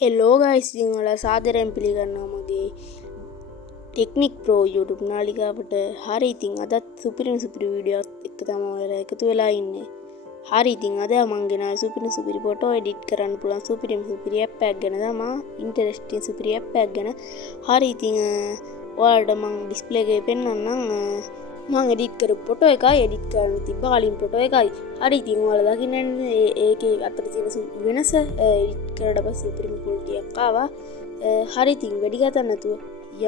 Hello guys ඉතින් ඔයාලා සාදරයෙන් පිළිගන්නවා මගේ ටෙක්නික් ප්‍රෝ YouTube නාලිකාවට. හරි ඉතින් අදත් සුපිරි වීඩියෝ එකක් තමයි ඔයාලා එකතු වෙලා ඉන්නේ. හරි ඉතින් අද මම ගෙනාවේ සුපිරි ෆොටෝ එඩිට් කරන්න පුළුවන් සුපිරි ඇප් එකක් ගැන තමයි ඉන්ටරෙස්ටිං සුපිරි ඇප් එකක් ගැන. හරි ඉතින් ඔයාලට මම ඩිස්ප්ලේ එකේ පෙන්නන්නම් මම එඩිට් කරපු ෆොටෝ එකයි එඩිට් කරන්න තිබ්බ කලින් ෆොටෝ එකයි. හරි ඉතින් ඔයාලා දකින්නේ ඒකේ අතර තියෙන වෙනස එඩිට් කරලා පස්සේ උපරිම ක්වොලිටි එකක් ආවා. හරි ඉතින් වැඩි කතා නැතුව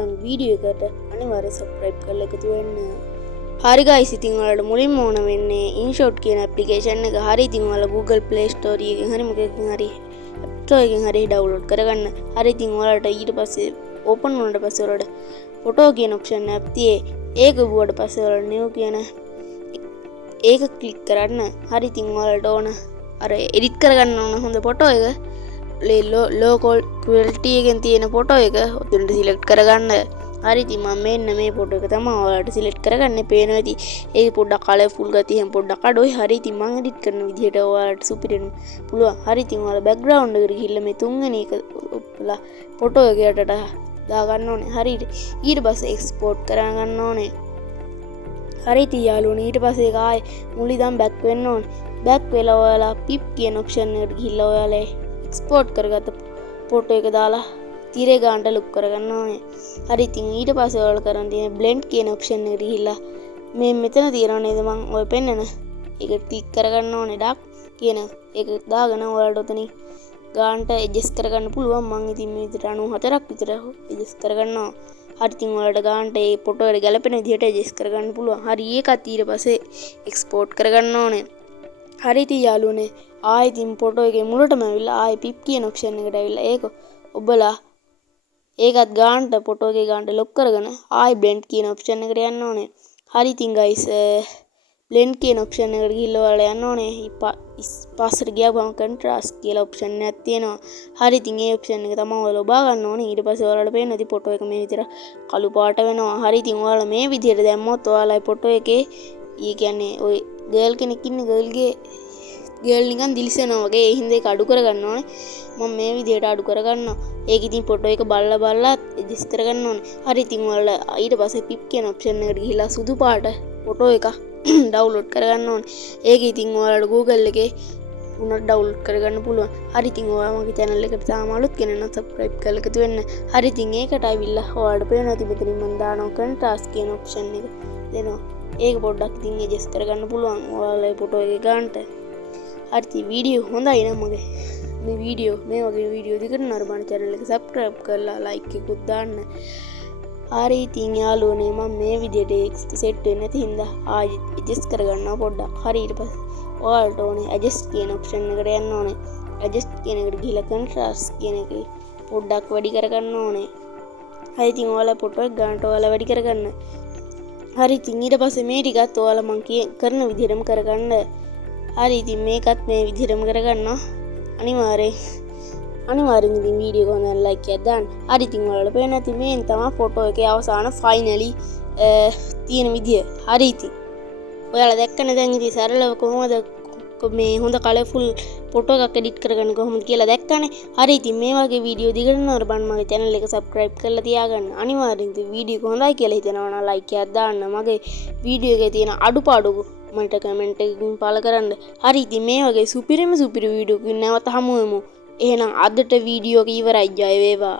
යම් වීඩියෝ එකට අනිවාර්යයෙන් සබ්ස්ක්‍රයිබ් කරලා එකතු වෙන්න. හරි ගයිස් ඉතින් ඔයාලට මුලින්ම ඕන වෙන්නේ InShot කියන ඇප්ලිකේෂන් එක. හරි ඉතින් ඔයාලා Google Play Store එකෙන් හරි මොකකින් හරි App Store එකෙන් හරි ඩවුන්ලෝඩ් කරගන්න. හරි ඉතින් ඔයාලට ඊට පස්සේ ඕපන් වුණාට පස්සේ ඔයාලට ෆොටෝ කියන ඔප්ෂන් එකක් තියෙයි. ඒක ගුවට පස්සේ ඔයාලා new කියන ඒක ක්ලික් කරන්න. හරි ඉතින් ඔයාලට ඕන අර එඩිට් කරගන්න ඕන හොඳ ෆොටෝ එක ලෝ ක්වොලිටි එකෙන් තියෙන ෆොටෝ එක උඩට සිලෙක්ට් කරගන්න. හරි ඉතින් මම මෙන්න මේ ෆොටෝ එක තමයි ඔයාලට සිලෙක්ට් කරගන්න. පේනවා ඇති ඒක පොඩ්ඩක් කලර්ෆුල් ගතියෙන් පොඩ්ඩක් අඩුයි. හරි ඉතින් මම එඩිට් කරන විදිහට ඔයාලට සුපිරිම පුළුවන්. හරි ඉතින් ඔයාලා බෑග්ග්‍රවුන්ඩ් එකට ගිහිල්ලා මේ තුන්වෙනි එක ඔප්පලා ෆොටෝ එක යටට දාගන්න ඕනේ. හරියට ඊට පස්සේ එක්ස්පෝර්ට් කරගන්න ඕනේ. හරි ඉතින් යාළුවනේ ඊට පස්සේ ඒක ආයේ මුල ඉඳන් බෑක් වෙන්න ඕනේ. බෑක් වෙලා ඔයාලා පිප් කියන ඔප්ෂන් එකට ගිහිල්ලා ඔයාලා එක්ස්පෝර්ට් කරගත්ත ෆොටෝ එක දාලා තිරේ ගානට ලුක් කරගන්න ඕනේ. හරි ඉතින් ඊට පස්සේ ඔයාලා කරන් තියෙන බ්ලෙන්ඩ් කියන ඔප්ෂන් එකට ගිහිල්ලා මේ මෙතන තියෙනව නේද මම ඔය පෙන්නන ඒක ක්ලික් කරගන්න ඕනේ. ඩක් කියන ඒක දාගෙන ඔයාලට උතනින් ගානට ඇඩ්ජස්ට් කරගන්න පුළුවන්. මම ඉතින් මේ විදිහට 94ක් විතර ඇඩ්ජස්ට් කරගන්නවා. හරි ඉතින් ඔයාලට ගානට ඒ ෆොටෝ එකට ගැලපෙන විදිහට ඇඩ්ජස්ට් කරගන්න පුළුවන්. හරි ඒකත් ඊට පස්සේ එක්ස්පෝර්ට් කරගන්න ඕනේ. හරි ඉතින් යාළුවනේ ආයෙ ඉතින් ෆොටෝ එකේ මුලටම ඇවිල්ලා ආයෙ පිප් කියන ඔප්ෂන් එකට ඇවිල්ලා ඒක ඔබලා ඒකත් ගානට ෆොටෝ එකේ ගානට ලොක් කරගෙන ආයෙ බ්ලෙන්ඩ් කියන ඔප්ෂන් එකට යන්න ඕනේ. හරි ඉතින් ගයිස් බ්ලෙන්ඩ් කියන ඔප්ෂන් එකට ගිහිල්ලා ඔයාලා යන්න ඕනේ. පස්සට ගියාම කන්ට්‍රාස්ට් කියලා ඔප්ෂන් එකක් තියෙනවා. හරි ඉතින් ඒ ඔප්ෂන් එක තමයි ඔයාලා ඔබා ගන්න ඕනේ. ඊට පස්සේ ඔයාලට පේන ඇති ෆොටෝ එක මේ විදිහට කළු පාට වෙනවා. හරි ඉතින් ඔයාලා මේ විදිහට දැම්මොත් ඔයාලා ෆොටෝ එකේ ඊ කියන්නේ ওই ගර්ල් කෙනෙක් ඉන්නේ ගර්ල් නිකන් දිලිසෙනවා වගේ. ඒ හින්දා ඒක අඩු කරගන්න ඕනේ. මම මේ විදිහට අඩු කරගන්නවා. ඒක ඉතින් ෆොටෝ එක බලලා ඇඩ්ජස්ට් කරගන්න ඕනේ. හරි ඉතින් ඔයාලා ඊට පස්සේ පිප් කියන ඔප්ෂන් එකට ගිහිල්ලා සුදු පාට ෆොටෝ එක ඩවුන්ලෝඩ් කරගන්න ඕනේ. ඒක ඉතින් ඔයාලට Google එකේ උනත් ඩවුන්ලෝඩ් කරගන්න පුළුවන්. හරි ඉතින් ඔයා මගේ channel එකට තාම අලුත් කෙනෙක් නම් subscribe කරලා එකතු වෙන්න. හරි ඉතින් ඒකට අවිල්ලා ඔයාලට පේනවා ඇති මෙතනින් මම දානවා contrast කියන option එක දෙනවා. ඒක පොඩ්ඩක් ඉතින් adjust කරගන්න පුළුවන් ඔයාලා ෆොටෝ එකේ ගන්නට. හරි ඉතින් වීඩියෝ හොඳයි නම් මගේ මේ වගේ වීඩියෝ දිගට නරඹන channel එක subscribe කරලා like එකකුත් දාන්න. හරි ඉතින් යාළුවනේ මම මේ විදිහට සෙට් වෙන්නේ නැති හින්දා ආයෙ adjust කරගන්නවා පොඩ්ඩක්. හරි ඊට පස්සේ ඔයාලට ඕනේ adjust කියන option එකට යන්න ඕනේ. adjust කියන එකට ගිහලා contrast කියන එකේ පොඩ්ඩක් වැඩි කරගන්න ඕනේ. හරි ඉතින් ඔයාලා ෆොටෝ එක ගන්නට ඔයාලා වැඩි කරගන්න. හරි ඉතින් ඊට පස්සේ මේ ටිකත් ඔයාලා මම කරන විදිහටම කරගන්න. හරි ඉතින් මේකත් මේ විදිහටම කරගන්නවා. අනිවාර්යෙන් ඉතින් වීඩියෝ එක හොඳ ලයික් එකක් දාන්න. හරි ඉතින් ඔයාලට පේන ඇති මේන් තමයි ෆොටෝ එකේ අවසාන ෆයිනලි තියෙන විදිය. හරි ඉතින් ඔයාලා දැක්කනේ දැන් ඉතින් සරලව කොහොමද මේ හොඳ කලර්ෆුල් ෆොටෝ එකක් එඩිට් කරගන්න කොහොමද කියලා දැක්කනේ. හරි ඉතින් මේ වගේ වීඩියෝ දිගට නරඹන්න මගේ channel එක subscribe කරලා තියාගන්න. අනිවාර්යෙන් ඉතින් වීඩියෝ එක හොඳයි කියලා හිතනවා නම් like එකක් දාන්න. මගේ වීඩියෝ එකේ තියෙන අඩුපාඩු මට කමෙන්ට් එකකින් පළ කරන්න. හරි ඉතින් මේ වගේ සුපිරිම වීඩියෝ එකකින් නැවත හමු වෙමු. එහෙනම් අදට වීඩියෝ එක ඉවරයි. ජය වේවා.